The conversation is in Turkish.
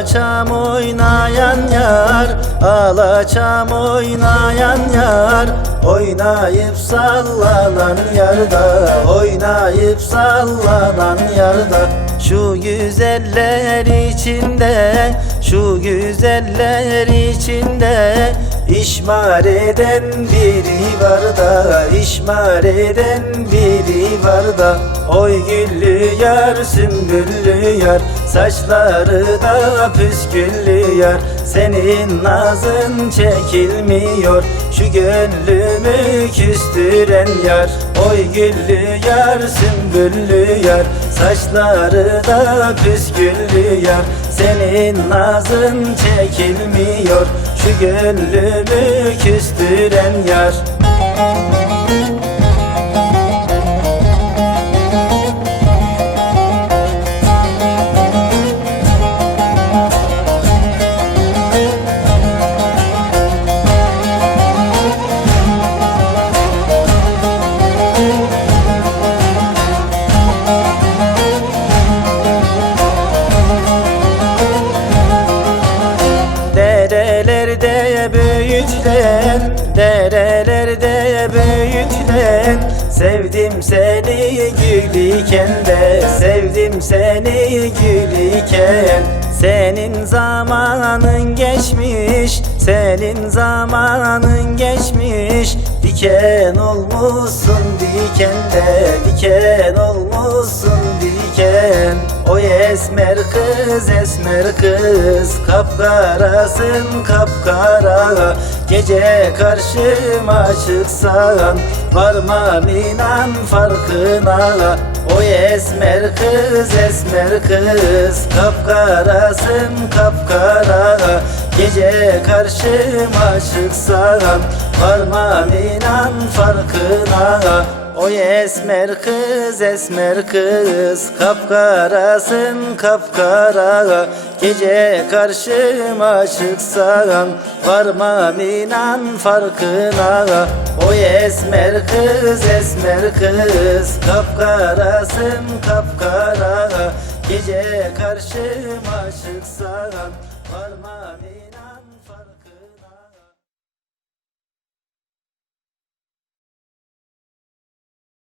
Alaçam oynayan yar Alaçam oynayan yar. Oynayıp sallanan yarda Oynayıp sallanan yarda. Şu güzeller içinde Şu güzeller içinde İşmar eden biri var da İşmar eden biri var da. Oy güllü yar sümbüllü yar Saçları da püsküllü yar. Senin nazın çekilmiyor Şu gönlümü küstüren yar. Oy güllü yar sümbüllü yar Saçları da püsküllü yar. Senin nazın çekilmiyor Şu gönlümü küstüren yar Derelerde büyütlen Derelerde büyütlen Sevdim seni gülüken de Sevdim seni gülüken. Senin zamanın geçmiş Senin zamanın geçmiş Diken olmuşsun dikende Diken olmuşsun diken. Oy esmer kız esmer kız Kapkarasın kapkara. Gece karşıma çıksan Varmam inan farkına. Oy esmer kız esmer kız Kapkarasın kapkara Gece karşıma çıksan Varmam inan farkına. Oy esmer kız esmer kız Kapkarasın kapkara. Gece karşıma çıksan Varmam inan farkına. Oy esmer kız esmer kız Kapkarasın kapkara. Gece karşıma çıksan Varmam inan